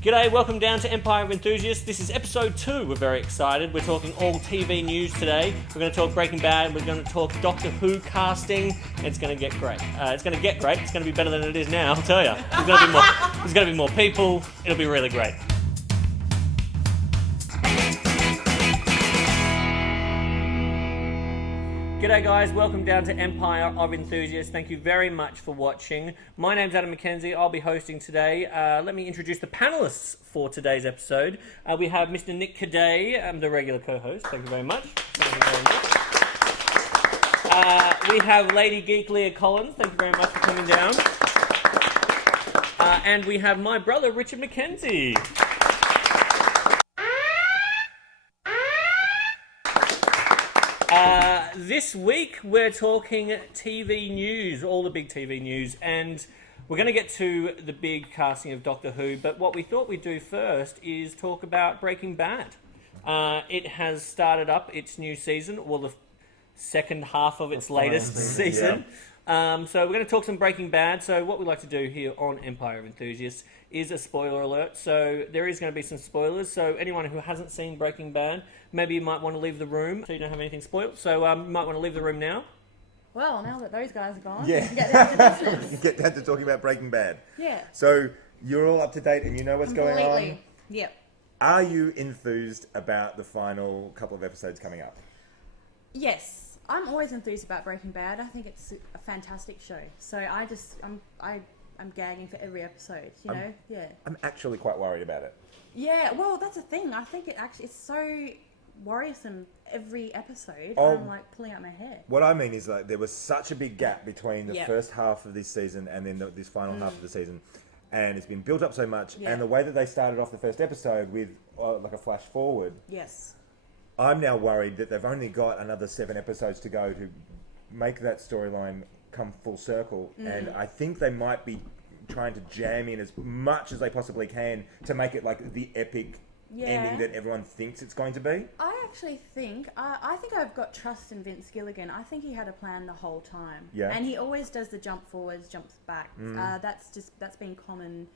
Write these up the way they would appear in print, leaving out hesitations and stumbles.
G'day, welcome down to Empire of Enthusiasts. This is episode 2. We're very excited. We're talking all TV news today. We're going to talk Breaking Bad. We're going to talk Doctor Who casting. It's going to get great. It's going to get great. It's going to be better than it is now, I'll tell you. There's going to be more people. It'll be really great. G'day guys, welcome down to Empire of Enthusiasts. Thank you very much for watching. My name's Adam McKenzie. I'll be hosting today. Let me introduce the panellists for today's episode. We have Mr. Nick Caday, the regular co-host. Thank you very much. We have Lady Geek Leah Collins. Thank you very much for coming down. And we have my brother Richard McKenzie. This week we're talking TV news, all the big TV news, and we're going to get to the big casting of Doctor Who, but what we thought we'd do first is talk about Breaking Bad. It has started up its new season, or the second half of its latest season. Yeah. So we're going to talk some Breaking Bad. So what we like to do here on Empire of Enthusiasts is a spoiler alert. So there is going to be some spoilers. So anyone who hasn't seen Breaking Bad, maybe you might want to leave the room so you don't have anything spoiled. So you might want to leave the room now. Well, now that those guys are gone, yeah. we can get down to business. Get down to talking about Breaking Bad. Yeah. So you're all up to date and you know what's going on? Completely. Yep. Are you enthused about the final couple of episodes coming up? Yes. I'm always enthused about Breaking Bad. I think it's a fantastic show. So I'm gagging for every episode, you know? Yeah. I'm actually quite worried about it. Yeah, well, that's the thing. I think it's so worrisome every episode. Oh, I'm like pulling out my hair. What I mean is like there was such a big gap between the Yep. first half of this season and then this final half of the season. And it's been built up so much. Yeah. And the way that they started off the first episode with like a flash forward. Yes. I'm now worried that they've only got another 7 episodes to go to make that storyline come full circle. And I think they might be trying to jam in as much as they possibly can to make it like the epic ending that everyone thinks it's going to be. I actually think I've got trust in Vince Gilligan. I think he had a plan the whole time. Yeah. And he always does the jump forwards, jumps back. That's been common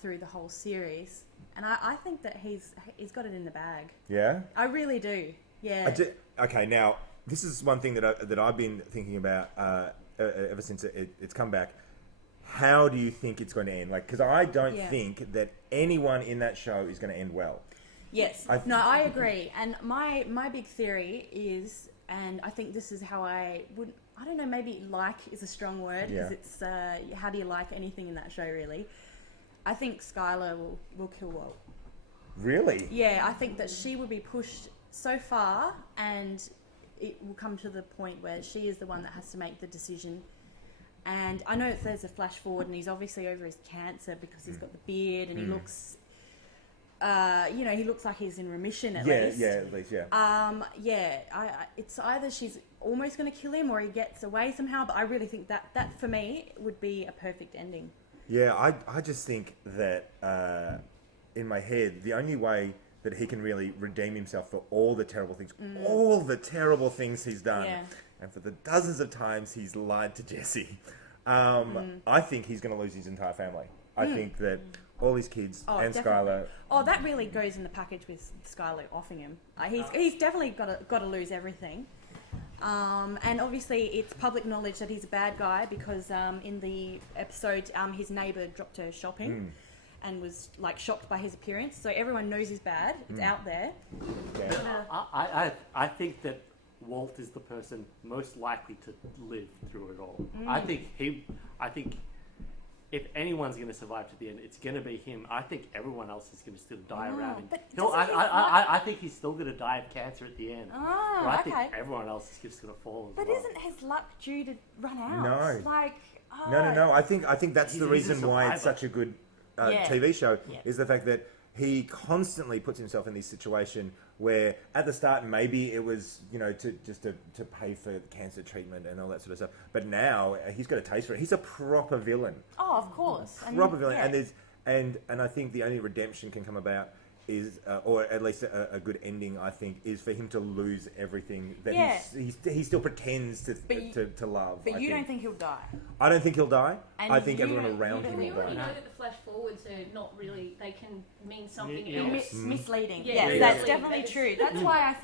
through the whole series. And I think that he's got it in the bag. Yeah? I really do. Yeah. Okay, now, this is one thing that I've been thinking about ever since it's come back. How do you think it's going to end? Like, because I don't think that anyone in that show is going to end well. Yes. I agree. And my big theory is, and I think this is how I don't know, maybe like is a strong word, because it's, how do you like anything in that show, really? I think Skylar will kill Walt. Really? Yeah, I think that she will be pushed so far, and it will come to the point where she is the one that has to make the decision. And I know there's a flash forward, and he's obviously over his cancer because he's got the beard, and he looks, he looks like he's in remission at least. Yeah, at least, yeah. It's either she's almost going to kill him or he gets away somehow, but I really think that for me would be a perfect ending. Yeah, I just think that in my head, the only way that he can really redeem himself for all the terrible things he's done, and for the dozens of times he's lied to Jesse, I think he's going to lose his entire family. I think that all his kids and definitely. Skylar... Oh, that really goes in the package with Skylar offing him. He's definitely got to lose everything. And obviously it's public knowledge that he's a bad guy because in the episode his neighbour dropped her shopping and was like shocked by his appearance, so everyone knows he's bad. It's out there. I think that Walt is the person most likely to live through it all. I think if anyone's going to survive to the end, it's going to be him. I think everyone else is going to still die around him. I think he's still going to die of cancer at the end. Oh, I think everyone else is just going to fall. But isn't his luck due to run out? No. Like, No. I think that's the reason why it's such a good TV show, is the fact that he constantly puts himself in this situation where at the start maybe it was, to pay for cancer treatment and all that sort of stuff. But now he's got a taste for it. He's a proper villain. Oh, of course. Proper villain. And I think the only redemption can come about is, or at least a good ending, I think, is for him to lose everything that he still pretends to love. But you don't think he'll die? I don't think he'll die. And I think everyone around him We will already die. know that the flash forwards are not really, they can mean something Yeah. else. Misleading. Yeah, Yes, yeah. that's Yeah. definitely true. That's why I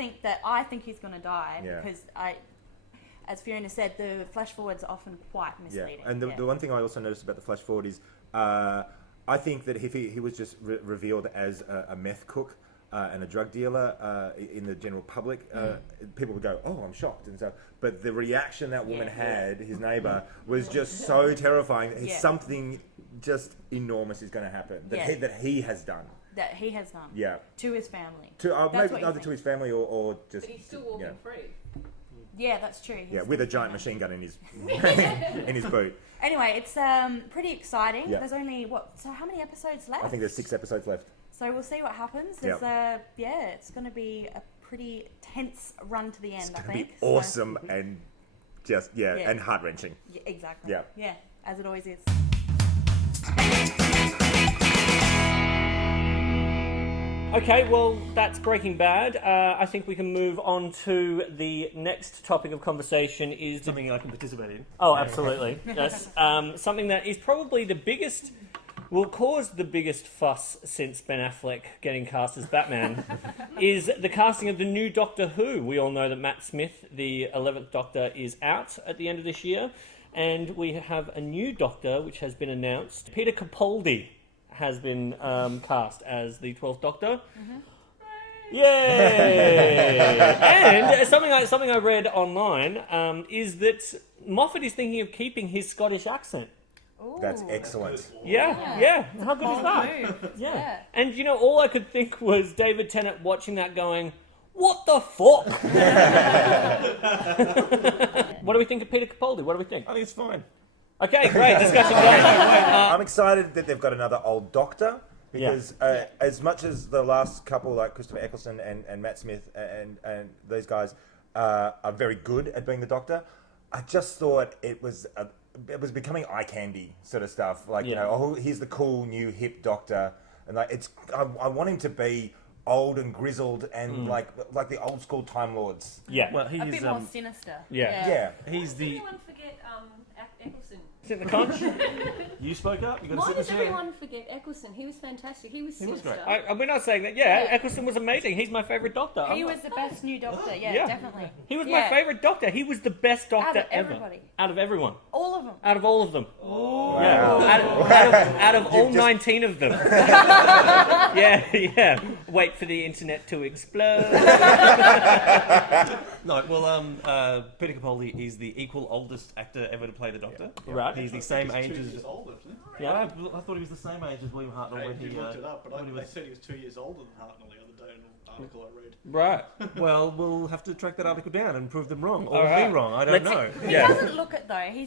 think he's going to die, Yeah. because as Fiona said, the flash forwards are often quite misleading. And the one thing I also noticed about the flash forward is I think that if he was just revealed as a meth cook and a drug dealer in the general public, people would go, "Oh, I'm shocked," and so. But the reaction that woman had, his neighbour, was just so terrifying. Something just enormous is going to happen that he has done. That he has done. Yeah. To his family. Maybe either to his family or just. But he's still walking free. Yeah, that's true. Yeah, with a giant machine gun in his in his boot. Anyway, it's pretty exciting. Yeah. There's only so how many episodes left? I think there's 6 episodes left. So we'll see what happens. There's it's going to be a pretty tense run to the end. It's I going to think. be awesome and just and heart wrenching. Yeah, exactly. Yeah. Yeah, as it always is. Okay, well, that's Breaking Bad. I think we can move on to the next topic of conversation is... Something I can participate in. Oh, absolutely. Yes. Something that is probably the biggest... will cause the biggest fuss since Ben Affleck getting cast as Batman is the casting of the new Doctor Who. We all know that Matt Smith, the 11th Doctor, is out at the end of this year. And we have a new Doctor, which has been announced. Peter Capaldi has been cast as the 12th Doctor. Yay! And something I read online is that Moffat is thinking of keeping his Scottish accent. Ooh. That's excellent. Yeah. How good is that? Move. Yeah. And you know, all I could think was David Tennant watching that going, what the fuck? What do we think of Peter Capaldi? What do we think? I think it's fine. Okay, great. Discussion going. I'm excited that they've got another old Doctor because as much as the last couple, like Christopher Eccleston and Matt Smith and those guys are very good at being the Doctor, I just thought it was becoming eye candy sort of stuff. Like, you know, oh, he's the cool new hip Doctor, and like I want him to be old and grizzled and like the old school Time Lords. Yeah. Well, A bit more sinister. Yeah. He's Did the. anyone forget Eccleston? Sit in the conch. You spoke up. You got to Why sit in the does chair. everyone forget Eccleston? He was fantastic. He was sinister. great. We're not saying that. Yeah, Eccleston was amazing. He's my favourite Doctor. He was the best new Doctor. Yeah, Yeah. definitely. He was my favourite Doctor. He was the best Doctor ever. everybody. Out of everyone. All of them. Out of all of them. Wow. Out of all 19 of them. Yeah. Wait for the internet to explode. No, well, Peter Capaldi is the equal oldest actor ever to play the Doctor. Right. He's the same age as. Older, isn't he? Yeah, I thought he was the same age as William Hartnell when he. looked it up, but when he they was... said he was 2 years older than Hartnell the other day in an article I read. Right. Well, we'll have to track that article down and prove them wrong, or All right. be wrong. I don't Let's- know. He doesn't look it though. He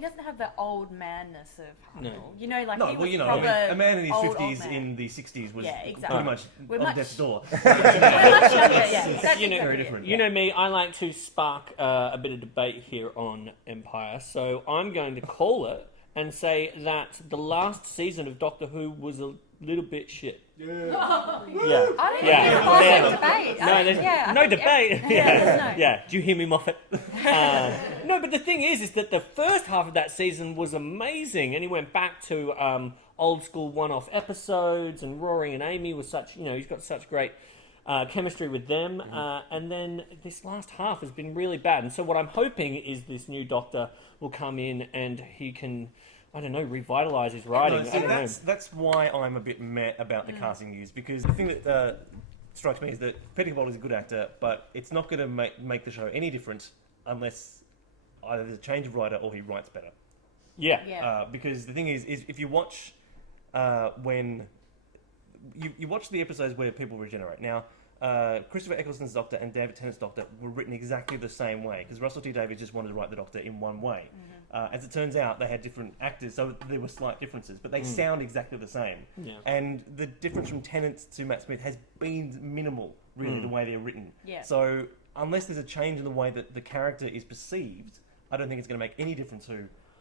doesn't have the old manness of Hartnell. No. You know, like No, he well, was you know, proper a man in his old 50s man. in the 60s was Yeah, exactly. pretty much We're on much- death's door. We're much younger, yeah. That's You know, exactly very it. different. You know me, I like to spark a bit of debate here on Empire, so I'm going to call it and say that the last season of Doctor Who was a little bit shit. Yeah. I don't Yeah. think there's a Yeah. debate. No, there's no debate. there's no. Yeah. Do you hear me, Moffat? No, but the thing is that the first half of that season was amazing, and he went back to old school one-off episodes, and Rory and Amy was such, he's got such great chemistry with them, and then this last half has been really bad. And so what I'm hoping is this new Doctor will come in and he can, I don't know, revitalise his writing. No, I see, don't know. that's why I'm a bit meh about the casting news, because the thing that strikes me is that Peter Capaldi is a good actor, but it's not going to make the show any different unless either there's a change of writer or he writes better. Yeah. Yeah. Because the thing is if you watch when you watch the episodes where people regenerate. Now, Christopher Eccleston's Doctor and David Tennant's Doctor were written exactly the same way, because Russell T Davies just wanted to write the Doctor in one way. As it turns out, they had different actors, so there were slight differences, but they sound exactly the same. Yeah. And the difference from Tennant to Matt Smith has been minimal, really, the way they're written. Yeah. So unless there's a change in the way that the character is perceived, I don't think it's going to make any difference who...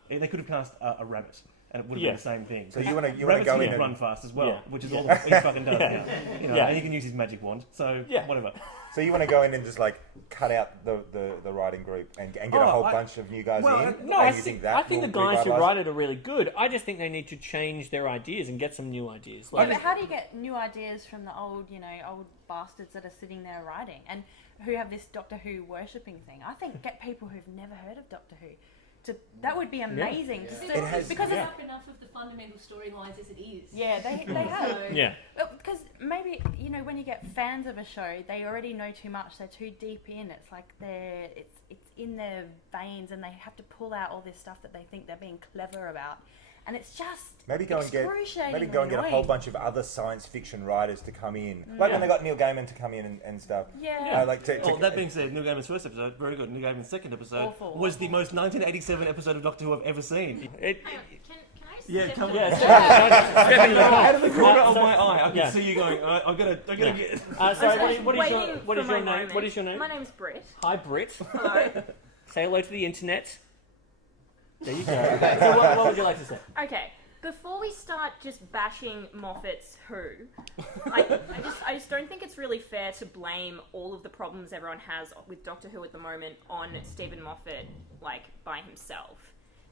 They could have cast a rabbit and it would have Yeah. been the same thing. So you want to Rabbit's go can in and run fast as well, Yeah. which is all he fucking does. Yeah. You know, Yeah. and he can use his magic wand. So Yeah. whatever. so you want to go in and just like cut out the writing group and get a whole bunch of new guys in. No, and I you think that the will guys who revitalise write it are really good. I just think they need to change their ideas and get some new ideas. Yeah, but how do you get new ideas from the old bastards that are sitting there writing and who have this Doctor Who worshipping thing? I think get people who've never heard of Doctor Who. That would be amazing. Because It has- because yeah. it's enough of the fundamental storylines as it is. Yeah, they have. Yeah. Because maybe when you get fans of a show, they already know too much. They're too deep in. It's like it's in their veins, and they have to pull out all this stuff that they think they're being clever about, and it's just Maybe go and get a whole annoying. bunch of other science fiction writers to come in, like when they got Neil Gaiman to come in and stuff. Yeah. That being said, Neil Gaiman's first episode, very good. Neil Gaiman's second episode was the most 1987 episode of Doctor Who I've ever seen. Hang on, can I Yeah, step come in? on. Step into the corner. Out of the corner of my eye, I can see you going. I'm gonna get. Sorry, what is your Waiting for my name? moment. What is your name? My name's Britt. Hi, Brit. Hello. Say hello to the internet. There you go. So what would you like to say? Okay, before we start just bashing Moffat's Who, I just don't think it's really fair to blame all of the problems everyone has with Doctor Who at the moment on Stephen Moffat, by himself.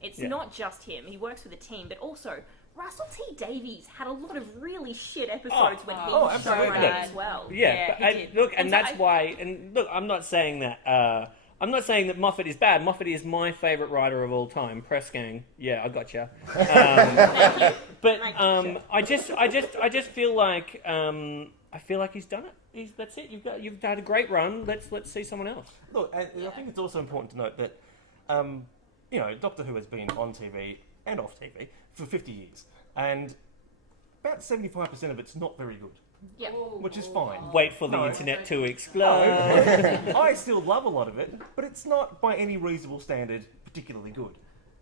It's not just him. He works with a team, but also Russell T Davies had a lot of really shit episodes when he was absolutely. showrunner as well. Yeah, he but, did. look, and And so that's why. And look, I'm not saying that. I'm not saying that Moffat is bad. Moffat is my favourite writer of all time. Press gang. Yeah, I got you. But I just feel like he's done it. That's it. You've had a great run. Let's see someone else. Look, and I think it's also important to note that, Doctor Who has been on TV and off TV for 50 years, and about 75% of it's not very good, Yeah. which is fine. Wait for the No. internet to explode. I still love a lot of it, but it's not by any reasonable standard particularly good.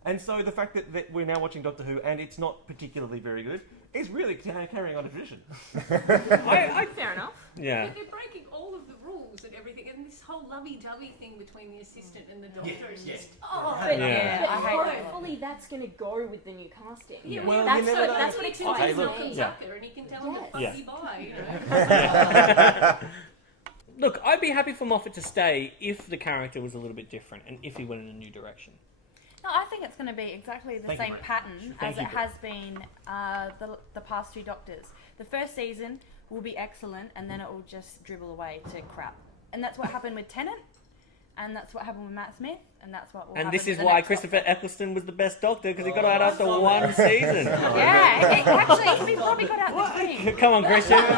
And so the fact that we're now watching Doctor Who and it's not particularly very good is really carrying on a tradition. Fair enough. Yeah. But they're breaking all of the rules and everything, and this whole lovey-dovey thing between the assistant and the doctor is just... Oh, I hate that. hopefully that's going to go with the new casting. Yeah, Well, that's you never what know. that's what It's excites look, me. yeah. Zucker, and he can tell him to Yeah. fuck you by, Look, I'd be happy for Moffat to stay if the character was a little bit different and if he went in a new direction. No, I think it's going to be exactly the Thank you, same Brett. pattern Thank as you, it has been the past two Doctors. The first season will be excellent, and then it will just dribble away to crap. And that's what happened with Tennant, and that's what happened with Matt Smith, and that's what will And happen this with is the why next Christopher Doctor. Eccleston was the best Doctor, because he got out after one season. Yeah, actually, we probably got out the thing. Come on, Christian. In you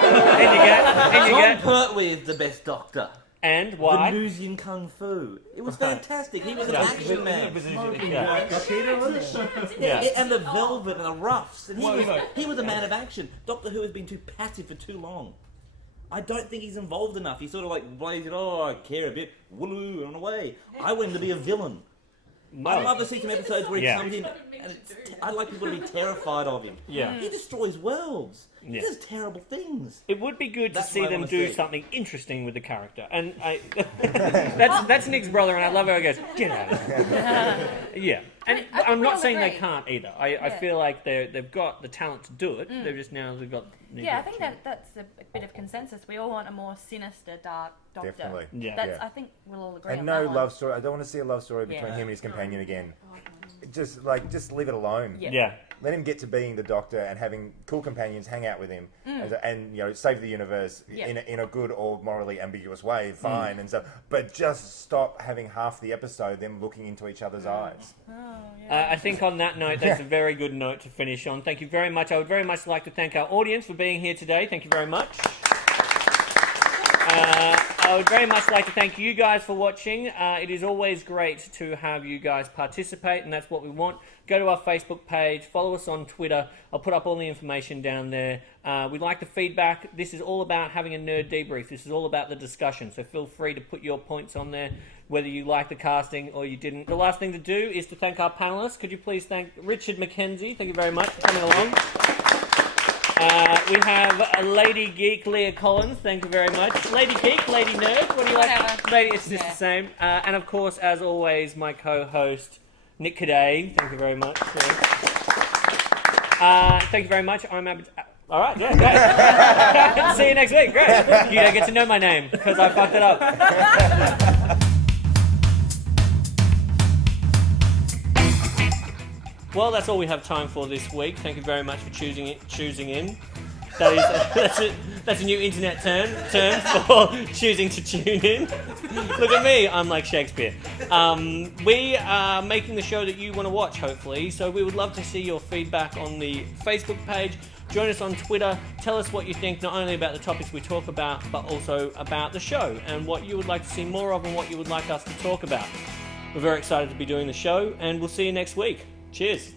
Tom go. Pertwee is the best Doctor. And why? Venusian Kung Fu. It was fantastic. He was an action man. Yeah. And the velvet and the ruffs. And Well, he was a man of action. Doctor Who has been too passive for too long. I don't think he's involved enough. He's sort of like blazing, I care a bit, wooloo, and away. I want him to be a villain. I'd love to see some episodes where he Yeah. comes in, and I'd like people to be terrified of him. Yeah. He destroys worlds. Yeah. He does terrible things. It would be good to That's see what I them wanna do see. something interesting with the character. And that's Nick's brother, and I love how he goes, get out of here. Yeah. And I think I'm we not all saying they agree. can't either. I feel like they've got the talent to do it. They've just they've got... Yeah, I think that's a bit of consensus. We all want a more sinister, dark Doctor. Definitely. Yeah. That's, Yeah. I think we'll all agree And on no that one. love story. I don't want to see a love story between Yeah. him and his companion again. Just leave it alone. Yeah. Yeah. Let him get to being the Doctor and having cool companions hang out with him, and save the universe Yeah. in a good or morally ambiguous way. Fine and stuff, but just stop having half the episode them looking into each other's eyes. I think on that note, that's a very good note to finish on. Thank you very much. I would very much like to thank our audience for being here today. Thank you very much. I would very much like to thank you guys for watching. It is always great to have you guys participate, and that's what we want. Go to our Facebook page, follow us on Twitter. I'll put up all the information down there. We'd like the feedback. This is all about having a nerd debrief. This is all about the discussion, so feel free to put your points on there, whether you like the casting or you didn't. The last thing to do is to thank our panellists. Could you please thank Richard Mackenzie? Thank you very much for coming along. We have a Lady Geek, Leah Collins. Thank you very much. Lady Geek, Lady Nerd. What do you like? Whatever. Lady, it's just Yeah. the same. And of course, as always, my co-host Nick Caday. Thank you very much. Thank you very much. I'm all right, yeah, great. See you next week. Great. You don't get to know my name because I fucked it up. Well, that's all we have time for this week. Thank you very much for choosing in. That's a new internet term for choosing to tune in. Look at me, I'm like Shakespeare. We are making the show that you want to watch, hopefully, so we would love to see your feedback on the Facebook page. Join us on Twitter. Tell us what you think, not only about the topics we talk about, but also about the show and what you would like to see more of and what you would like us to talk about. We're very excited to be doing the show, and we'll see you next week. Cheers.